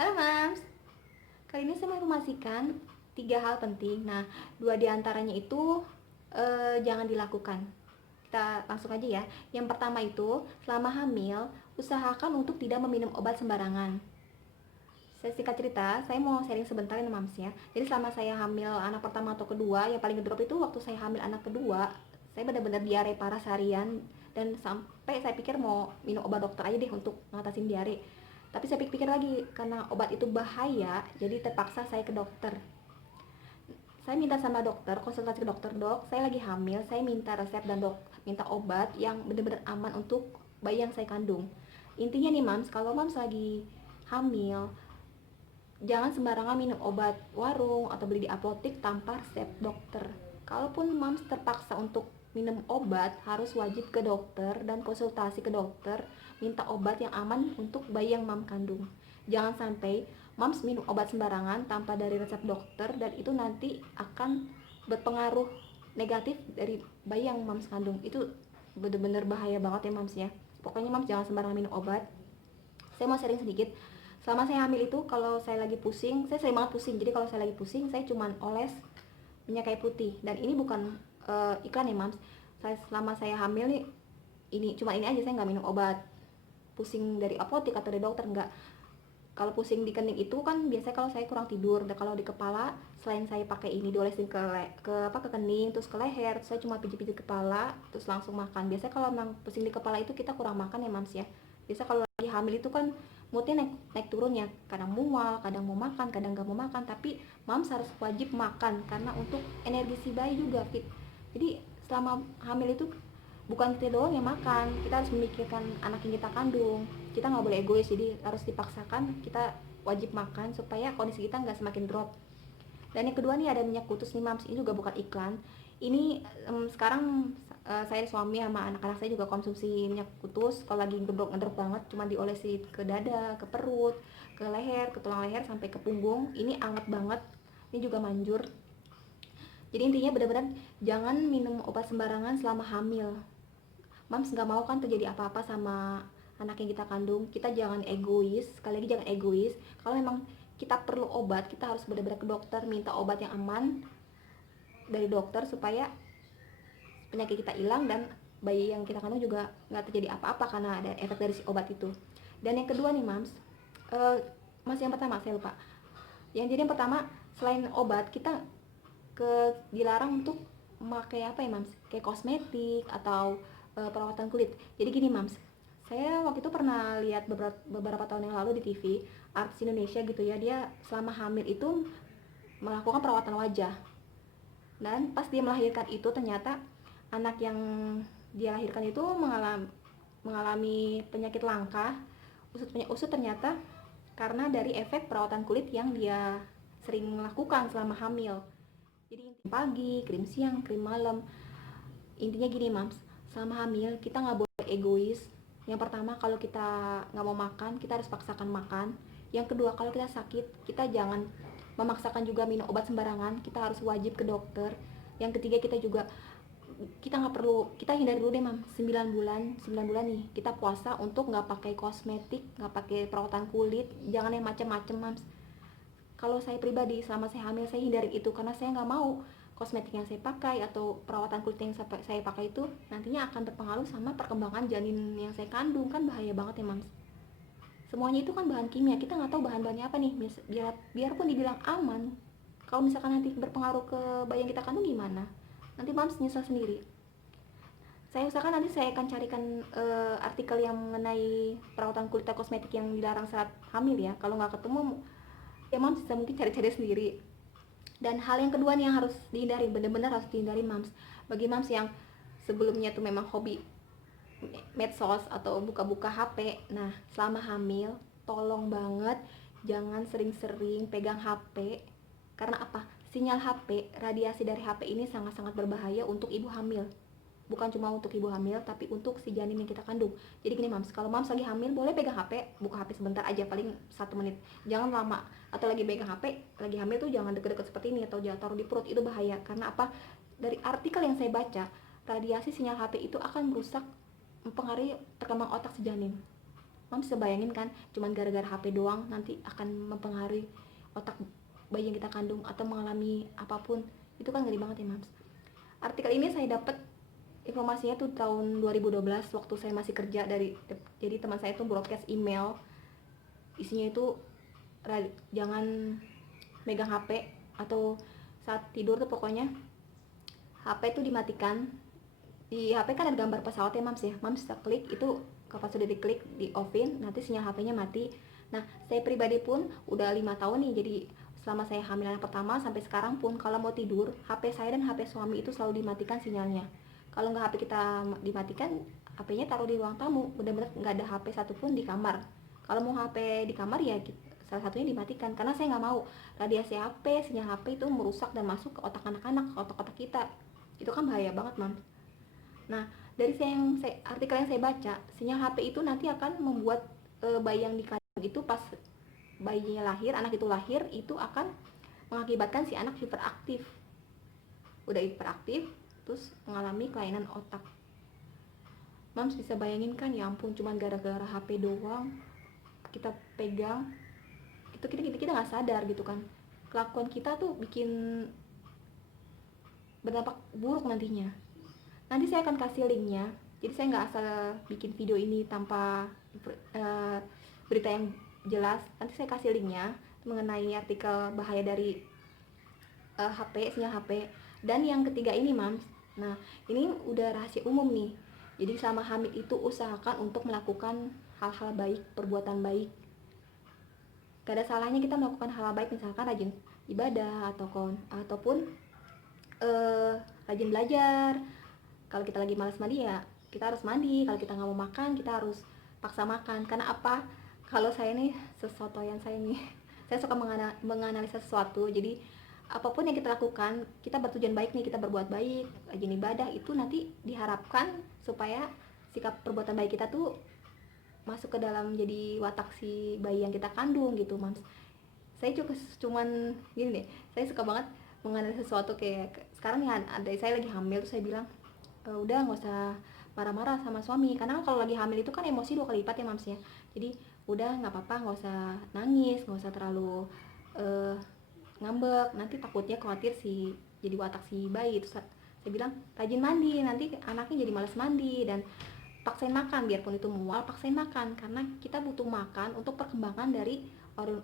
Halo Mams, kali ini saya menginformasikan 3 hal penting. Nah, 2 diantaranya itu jangan dilakukan. Kita langsung aja ya. Yang pertama itu, selama hamil, usahakan untuk tidak meminum obat sembarangan. Saya singkat cerita, saya mau sharing sebentar ya Mams ya. Jadi selama saya hamil anak pertama atau kedua, yang paling ngedrop itu waktu saya hamil anak kedua, saya benar-benar diare parah seharian dan sampai saya pikir mau minum obat dokter aja deh untuk ngatasin diare. Tapi saya pikir-pikir lagi karena obat itu bahaya, jadi terpaksa saya ke dokter. Saya minta sama dokter, konsultasi ke dokter, dok, saya lagi hamil, saya minta resep dan minta obat yang benar-benar aman untuk bayi yang saya kandung. Intinya nih Mams, kalau Mams lagi hamil, jangan sembarangan minum obat warung atau beli di apotek tanpa resep dokter. Kalaupun Mams terpaksa untuk minum obat, harus wajib ke dokter dan konsultasi ke dokter, minta obat yang aman untuk bayi yang Mams kandung. Jangan sampai Mams minum obat sembarangan tanpa dari resep dokter dan itu nanti akan berpengaruh negatif dari bayi yang Mams kandung. Itu bener-bener bahaya banget ya Mams ya. Pokoknya Mams jangan sembarangan minum obat. Saya mau sharing sedikit. Selama saya hamil itu, kalau saya lagi pusing, saya sering banget pusing. Jadi kalau saya lagi pusing, saya cuman oles minyak kayu putih. Dan ini bukan iklan ya Mams. Selama saya hamil nih, ini aja, saya nggak minum obat pusing dari apotek atau dari dokter, nggak. Kalau pusing di kening itu kan biasanya kalau saya kurang tidur. Dan kalau di kepala, selain saya pakai ini diolesin ke kening, terus ke leher, terus saya cuma pijit-pijit kepala terus langsung makan. Biasanya kalau memang pusing di kepala itu kita kurang makan ya Mams ya. Biasa kalau lagi hamil itu kan moodnya naik naik turun ya, kadang mual, kadang mau makan, kadang gak mau makan. Tapi Mams harus wajib makan karena untuk energi si bayi juga fit. Jadi selama hamil itu bukan kita doang yang makan, kita harus memikirkan anak yang kita kandung. Kita nggak boleh egois, jadi harus dipaksakan kita wajib makan supaya kondisi kita nggak semakin drop. Dan yang kedua nih ada minyak kutus nih Mams, ini juga bukan iklan. Ini sekarang saya suami sama anak-anak saya juga konsumsi minyak kutus. Kalau lagi ngedrop banget, cuma diolesi ke dada, ke perut, ke leher, ke tulang leher sampai ke punggung. Ini anget banget, ini juga manjur. Jadi intinya benar-benar jangan minum obat sembarangan selama hamil. Mams nggak mau kan terjadi apa-apa sama anak yang kita kandung. Kita jangan egois, sekali lagi jangan egois. Kalau memang kita perlu obat, kita harus benar-benar ke dokter, minta obat yang aman dari dokter supaya penyakit kita hilang dan bayi yang kita kandung juga nggak terjadi apa-apa karena ada efek dari si obat itu. Dan yang kedua nih Mams, masih yang pertama saya lupa. Yang pertama, selain obat kita dilarang untuk memakai apa ya Mams, kayak kosmetik atau perawatan kulit. Jadi gini Mams, saya waktu itu pernah lihat beberapa tahun yang lalu di TV, artis Indonesia gitu ya, dia selama hamil itu melakukan perawatan wajah. Dan pas dia melahirkan itu ternyata anak yang dia lahirkan itu mengalami penyakit langka, usut ternyata karena dari efek perawatan kulit yang dia sering lakukan selama hamil. Jadi pagi, krim siang, krim malam. Intinya gini Mams, selama hamil kita nggak boleh egois. Yang pertama, kalau kita nggak mau makan, kita harus paksakan makan. Yang kedua, kalau kita sakit, kita jangan memaksakan juga minum obat sembarangan. Kita harus wajib ke dokter. Yang ketiga, kita nggak perlu, kita hindari dulu deh Mam, 9 bulan nih kita puasa untuk nggak pakai kosmetik, nggak pakai perawatan kulit, jangan yang macam-macam Mams. Kalau saya pribadi selama saya hamil, saya hindari itu karena saya nggak mau kosmetik yang saya pakai atau perawatan kulit yang saya pakai itu nantinya akan berpengaruh sama perkembangan janin yang saya kandung. Kan bahaya banget ya Mams. Semuanya itu kan bahan kimia, kita nggak tahu bahan-bahannya apa nih. Biarpun dibilang aman, kalau misalkan nanti berpengaruh ke bayi yang kita kandung gimana, nanti Mams nyesal sendiri. Saya usahakan nanti saya akan carikan artikel yang mengenai perawatan kulit atau kosmetik yang dilarang saat hamil ya. Kalau nggak ketemu ya Mams bisa mungkin cari-cari sendiri. Dan hal yang kedua nih yang harus dihindari, benar-benar harus dihindari Mams, bagi Mams yang sebelumnya tuh memang hobi medsos atau buka-buka HP. Nah selama hamil tolong banget jangan sering-sering pegang HP. Karena apa? Sinyal HP, radiasi dari HP ini sangat-sangat berbahaya untuk ibu hamil. Bukan cuma untuk ibu hamil, tapi untuk si janin yang kita kandung. Jadi gini Mams, kalau Mams lagi hamil boleh pegang HP, buka HP sebentar aja, paling 1 menit. Jangan lama. Atau lagi pegang HP, lagi hamil tuh jangan deket-deket seperti ini, atau jangan taruh di perut, itu bahaya. Karena apa? Dari artikel yang saya baca, radiasi sinyal HP itu akan merusak, mempengaruhi perkembangan otak si janin. Mams bisa bayangin kan, cuman gara-gara HP doang nanti akan mempengaruhi otak bayi yang kita kandung atau mengalami apapun. Itu kan ngeri banget ya Mams. Artikel ini saya dapat informasinya tuh tahun 2012 waktu saya masih kerja jadi teman saya tuh broadcast email, isinya itu jangan megang HP atau saat tidur tuh pokoknya HP itu dimatikan. Di HP kan ada gambar pesawat ya Mams ya, Mams bisa klik itu, kalau sudah diklik di offin nanti sinyal HP-nya mati. Nah saya pribadi pun udah 5 tahun nih, jadi selama saya hamil anak pertama sampai sekarang pun kalau mau tidur HP saya dan HP suami itu selalu dimatikan sinyalnya. Kalau nggak HP kita dimatikan, HP-nya taruh di ruang tamu, benar-benar nggak ada HP satupun di kamar. Kalau mau HP di kamar ya salah satunya dimatikan, karena saya nggak mau radiasi HP, sinyal HP itu merusak dan masuk ke otak anak-anak, ke otak-otak kita. Itu kan bahaya banget Mam. Nah dari artikel yang saya baca, sinyal HP itu nanti akan membuat bayi yang dikandung itu pas bayinya lahir, anak itu lahir, itu akan mengakibatkan si anak hiperaktif. Udah hiperaktif terus mengalami kelainan otak. Mams bisa bayangin kan, ya ampun, cuman gara-gara HP doang kita pegang itu, kita nggak sadar gitu kan, kelakuan kita tuh bikin berdampak buruk nantinya. Nanti saya akan kasih linknya, jadi saya nggak asal bikin video ini tanpa berita yang jelas. Nanti saya kasih linknya mengenai artikel bahaya dari HP, sinyal HP. Dan yang ketiga ini Mams, nah ini udah rahasia umum nih, jadi selama hamil itu usahakan untuk melakukan hal-hal baik, perbuatan baik. Gak ada salahnya kita melakukan hal baik, misalkan rajin ibadah ataupun rajin belajar. Kalau kita lagi malas mandi ya kita harus mandi, kalau kita nggak mau makan kita harus paksa makan. Karena apa, kalau saya nih sesotoyan saya nih saya suka menganalisa sesuatu, jadi apapun yang kita lakukan, kita bertujuan baik nih, kita berbuat baik, rajin ibadah, itu nanti diharapkan supaya sikap perbuatan baik kita tuh masuk ke dalam jadi watak si bayi yang kita kandung gitu Mams. Saya cuman gini deh, saya suka banget menganalisa sesuatu. Kayak sekarang ya ada saya lagi hamil, tuh saya bilang udah nggak usah marah-marah sama suami, karena kalau lagi hamil itu kan emosi 2 kali lipat ya Mams ya. Jadi udah nggak apa-apa, nggak usah nangis, nggak usah terlalu ngambek, nanti takutnya khawatir jadi watak si bayi. Terus saya bilang rajin mandi, nanti anaknya jadi malas mandi, dan paksain makan, biarpun itu mual paksain makan, karena kita butuh makan untuk perkembangan dari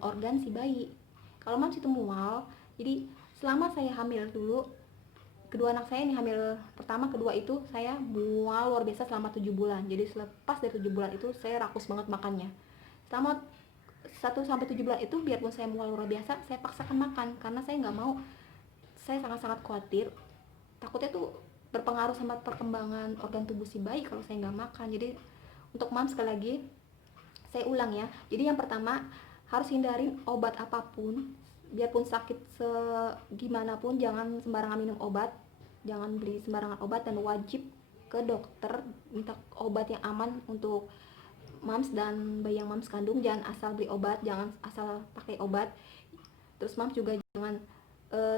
organ si bayi. Kalau Mams itu mual, jadi selama saya hamil dulu, kedua anak saya nih, hamil pertama kedua itu saya mual luar biasa selama 7 bulan. Jadi selepas dari 7 bulan itu saya rakus banget makannya. Selama 1-7 bulan itu biarpun saya mual luar biasa, saya paksakan makan, karena saya nggak mau, saya sangat-sangat khawatir, takutnya tuh berpengaruh sama perkembangan organ tubuh si bayi kalau saya nggak makan. Jadi untuk Mams, sekali lagi saya ulang ya, jadi yang pertama harus hindarin obat apapun, biarpun sakit segimanapun, jangan sembarangan minum obat, jangan beli sembarangan obat, dan wajib ke dokter minta obat yang aman untuk Mams dan bayi yang Mams kandung. Jangan asal beli obat, jangan asal pakai obat. Terus Mams juga jangan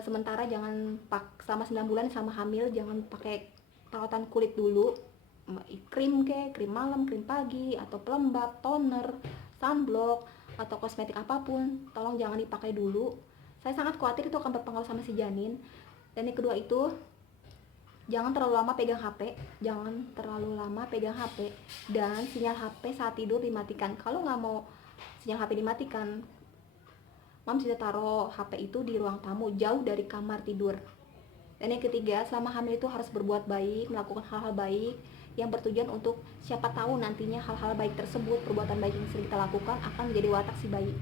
sementara jangan selama 9 bulan sama hamil jangan pakai perawatan kulit dulu, krim malam, krim pagi, atau pelembab, toner, sunblock, atau kosmetik apapun, tolong jangan dipakai dulu. Saya sangat khawatir itu akan berpengaruh sama si janin. Dan yang kedua itu, jangan terlalu lama pegang HP, dan sinyal HP saat tidur dimatikan. Kalau nggak mau sinyal HP dimatikan, Mams bisa taruh HP itu di ruang tamu, jauh dari kamar tidur. Dan yang ketiga, selama hamil itu harus berbuat baik, melakukan hal-hal baik yang bertujuan untuk siapa tahu nantinya hal-hal baik tersebut, perbuatan baik yang sering kita lakukan akan menjadi watak si bayi.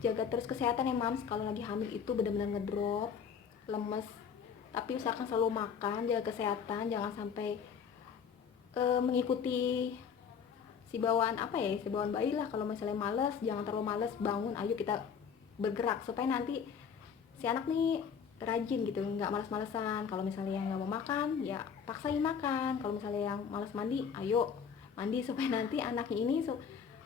Jaga terus kesehatan ya Mams, kalau lagi hamil itu benar-benar ngedrop, lemes. Tapi usahakan selalu makan, jaga kesehatan, jangan sampai mengikuti si bawaan bayi lah. Kalau misalnya males, jangan terlalu males, bangun, ayo kita bergerak, supaya nanti si anak nih rajin gitu, nggak malas-malesan. Kalau misalnya yang nggak mau makan ya paksain makan, kalau misalnya yang malas mandi ayo mandi, supaya nanti anaknya ini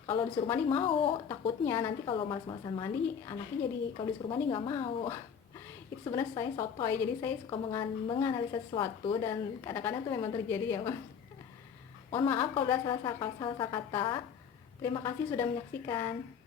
kalau disuruh mandi mau. Takutnya nanti kalau malas-malesan mandi, anaknya jadi kalau disuruh mandi nggak mau. Itu sebenarnya saya sotoy, jadi saya suka menganalisa sesuatu, dan kadang-kadang itu memang terjadi ya Mohon maaf kalau udah salah kata. Terima kasih sudah menyaksikan.